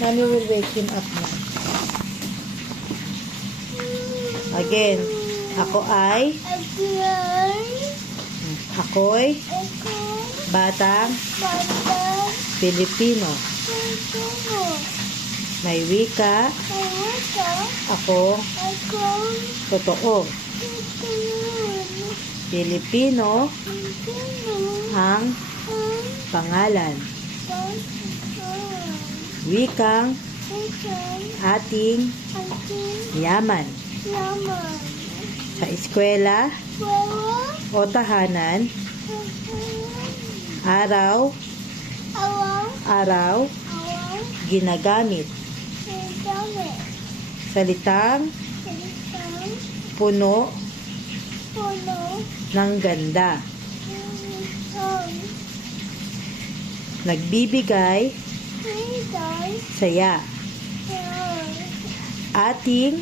Mommy will wake him up na. Again. Ako'y batang Pilipino. May wika. Ako totoo. Pilipino ang pangalan. Wikang ating yaman. Sa eskwela o tahanan, araw ginagamit. Salitang puno ng ganda. Nagbibigay saya. Ating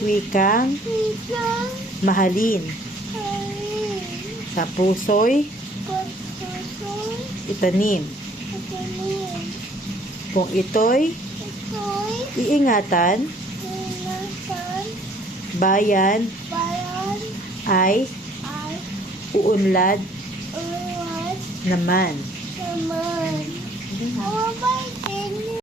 wikang mahalin. Sa puso'y itanim. Kung ito'y iingatan, bayan ay uunlad naman.